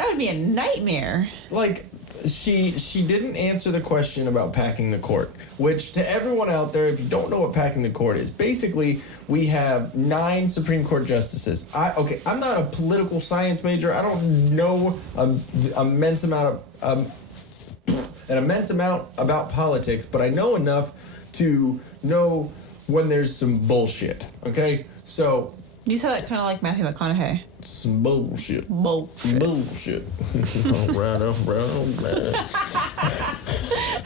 That would be a nightmare. Like, she didn't answer the question about packing the court, which to everyone out there, if you don't know what packing the court is, basically we have 9 Supreme Court justices. I'm not a political science major. I don't know an immense amount about politics, but I know enough to know when there's some bullshit. Okay, so. You said that kind of like Matthew McConaughey. Some bullshit. Bullshit. All right.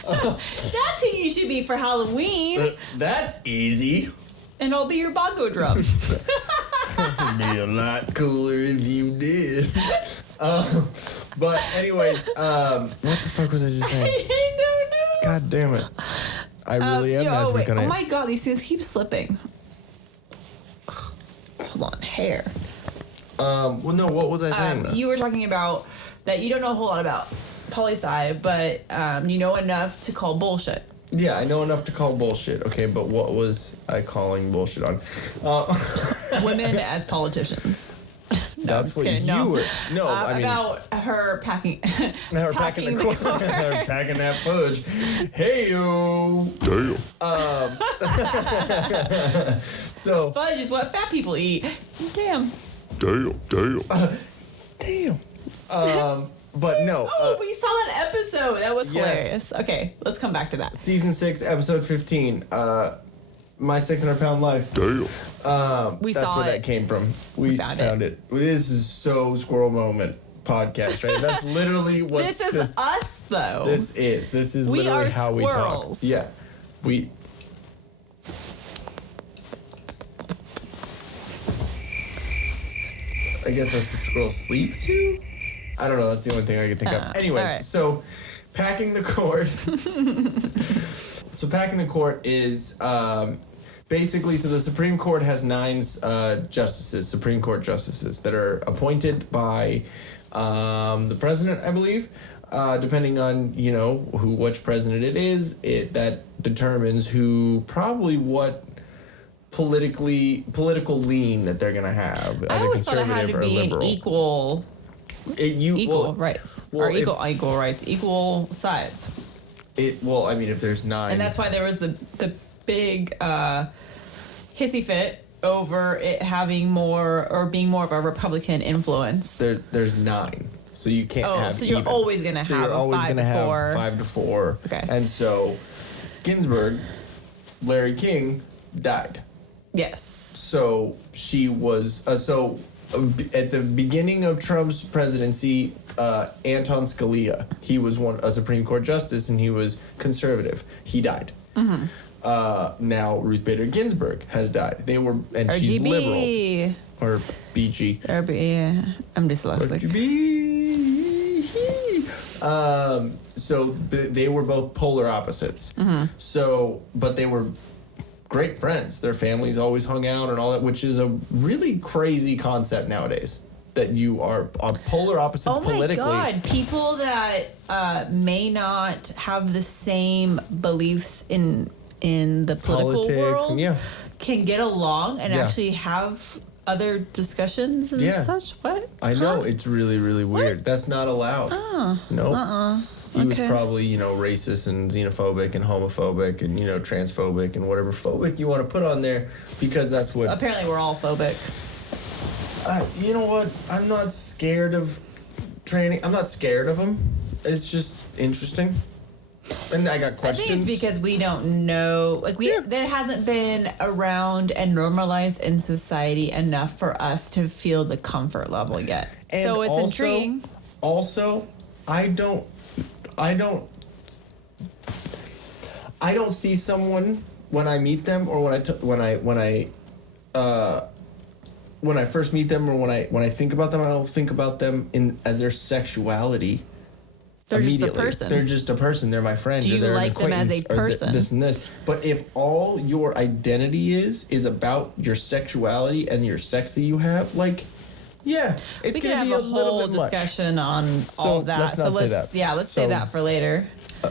That's who you should be for Halloween. That's easy. And I'll be your bongo drum. It'd be a lot cooler if you did. But anyways, what the fuck was I just saying? I don't know. God damn it. I really am Matthew McConaughey. Oh my god, these things keep slipping. Hold on, hair. Well, no, what was I saying? You were talking about that you don't know a whole lot about poli-sci, but you know enough to call bullshit. Yeah, I know enough to call bullshit. Okay, but what was I calling bullshit on? Women as politicians. That's what you were. No, I mean about her packing. Her packing the court. Her packing that fudge. Hey yo. Damn. So fudge is what fat people eat. Damn. Damn. But no. We saw that episode. That was hilarious. Okay, let's come back to that. Season 6, episode 15. My 600-pound life. Damn. That's where that came from. We found it. This is so squirrel moment podcast, right? That's literally what this is us, though. This is literally how squirrels. we talk. Yeah. I guess that's what squirrels sleep too? I don't know. That's the only thing I could think of. Anyways, right. So packing the court. So packing the court is basically, so the Supreme Court has 9 Supreme Court justices that are appointed by the president, I believe. Depending on, which president it is, that determines what political lean that they're going to have. I always thought it had to be an equal rights. Equal rights, equal sides. If there's 9. And that's why there was the big hissy fit over it having more or being more of a Republican influence. There's 9. So you can't have so you're even. always going to have a 5 to 4. 5 to 4. Okay. And so Ginsburg, Larry King, died. Yes. So she was... at the beginning of Trump's presidency, Anton Scalia, he was a Supreme Court justice, and he was conservative. He died. Mm-hmm. Now Ruth Bader Ginsburg has died. She's liberal. Or BG. I'm dyslexic. RGB. So they were both polar opposites. Mm-hmm. So, but they were great friends. Their families always hung out and all that, which is a really crazy concept nowadays. That you are on polar opposites politically. Oh my God! People that may not have the same beliefs in the political world can get along and actually have other discussions and such. What? I know, it's really, really weird. What? That's not allowed. No. He was probably, racist and xenophobic and homophobic and, transphobic and whatever phobic you want to put on there, because that's what... Apparently we're all phobic. You know what? I'm not scared of training. I'm not scared of them. It's just interesting. And I got questions. I think it's because we don't know, that hasn't been around and normalized in society enough for us to feel the comfort level yet. And so it's intriguing. Also, I don't see someone when I meet them, or when I first meet them, or when I think about them, I don't think about them as their sexuality. They're just a person. They're just a person. They're my friend. Do you like them as a person? This and this. But if all your identity is about your sexuality and your sex that you have, it's going to be a little bit much. We could have a whole discussion on all of that. Let's not say that. Yeah, let's say that for later.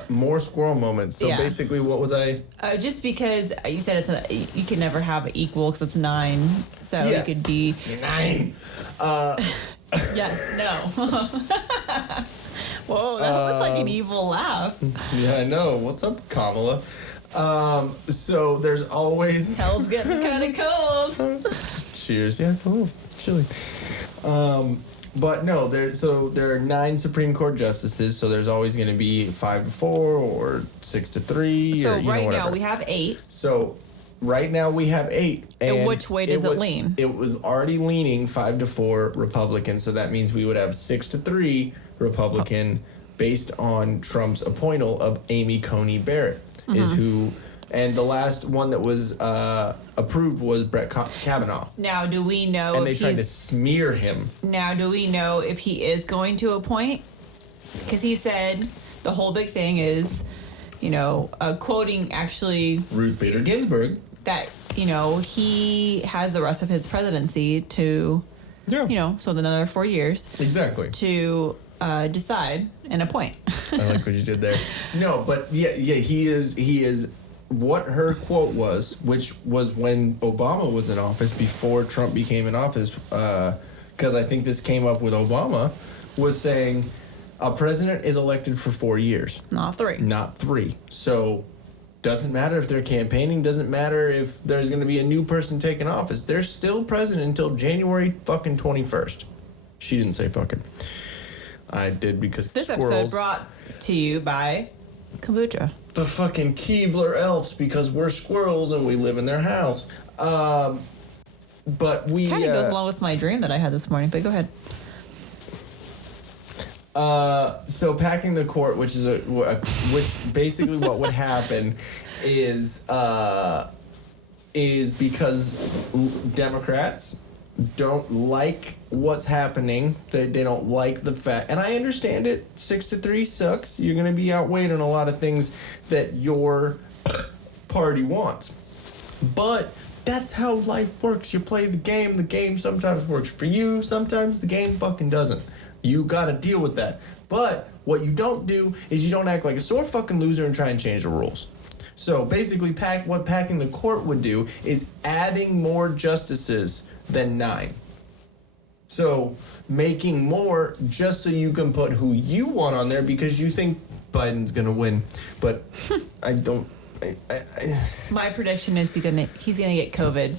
More squirrel moments. So basically, what was I? Just because you said you can never have equal because it's 9. So it could be 9. Yes, no. Whoa, that was like an evil laugh. Yeah, I know. What's up, Kamala? So there's always... Hell's getting kind of cold. Cheers. Yeah, it's a little chilly. But no, there are 9 Supreme Court justices, so there's always going to be 5-4 or 6-3. So or, right whatever. now we have 8. So right now we have 8. And which way does it lean? It was already leaning 5-4 Republican, so that means we would have 6-3 Republican based on Trump's appointal of Amy Coney Barrett, is who... And the last one that was approved was Brett Kavanaugh. Now, do we know? And they tried to smear him. Now, do we know if he is going to appoint? Because he said the whole big thing is, quoting actually Ruth Bader Ginsburg, that he has the rest of his presidency to, so another 4 years exactly to decide and appoint. I like what you did there. No, but yeah, he is. What her quote was, which was when Obama was in office, before Trump became in office, because I think this came up with Obama, was saying a president is elected for 4 years. Not 3. Not 3. So doesn't matter if they're campaigning, doesn't matter if there's going to be a new person taking office. They're still president until January fucking 21st. She didn't say fucking. I did because this squirrels. Episode brought to you by kombucha. The fucking Keebler elves, because we're squirrels and we live in their house. But we kind of goes along with my dream that I had this morning. But go ahead. So packing the court, which basically what would happen is because Democrats don't like what's happening. They don't like the fact, and I understand it. 6-3 sucks. You're going to be outweighed on a lot of things that your party wants, but that's how life works. You play the game. The game sometimes works for you. Sometimes the game fucking doesn't. You got to deal with that. But what you don't do is you don't act like a sore fucking loser and try and change the rules. So basically, what packing the court would do is adding more justices than 9. So making more just so you can put who you want on there because you think Biden's gonna win, but I don't. My prediction is he's gonna get COVID.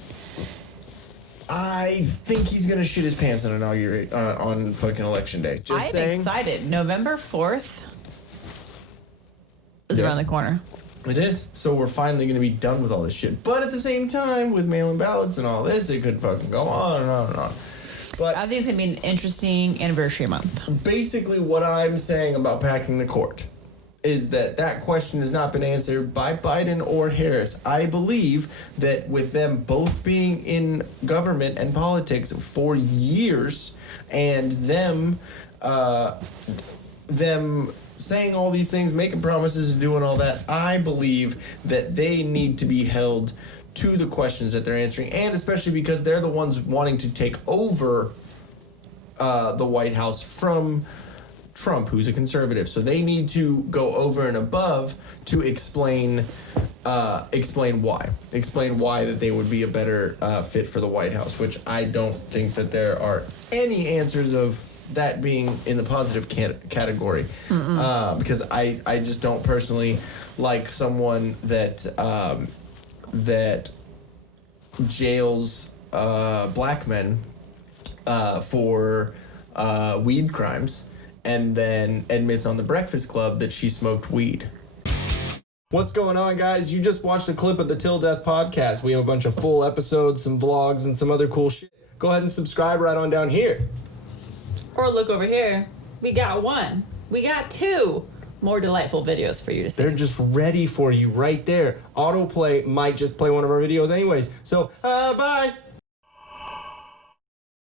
I think he's gonna shit his pants on fucking election day. Just saying. I'm excited. November 4th is around the corner. It is. So we're finally going to be done with all this shit. But at the same time, with mail-in ballots and all this, it could fucking go on and on and on. But I think it's going to be an interesting anniversary month. Basically, what I'm saying about packing the court is that question has not been answered by Biden or Harris. I believe that with them both being in government and politics for years and them saying all these things, making promises, doing all that, I believe that they need to be held to the questions that they're answering, and especially because they're the ones wanting to take over the White House from Trump, who's a conservative. So they need to go over and above to explain why that they would be a better fit for the White House, which I don't think that there are any answers of that being in the positive category, because I just don't personally like someone that jails black men for weed crimes and then admits on the Breakfast Club that she smoked weed. What's going on, guys? You just watched a clip of the Till Death podcast. We have a bunch of full episodes, some vlogs, and some other cool shit. Go ahead and subscribe right on down here. Or look over here. We got 1. We got 2 more delightful videos for you to see. They're just ready for you right there. Autoplay might just play one of our videos anyways. So, bye.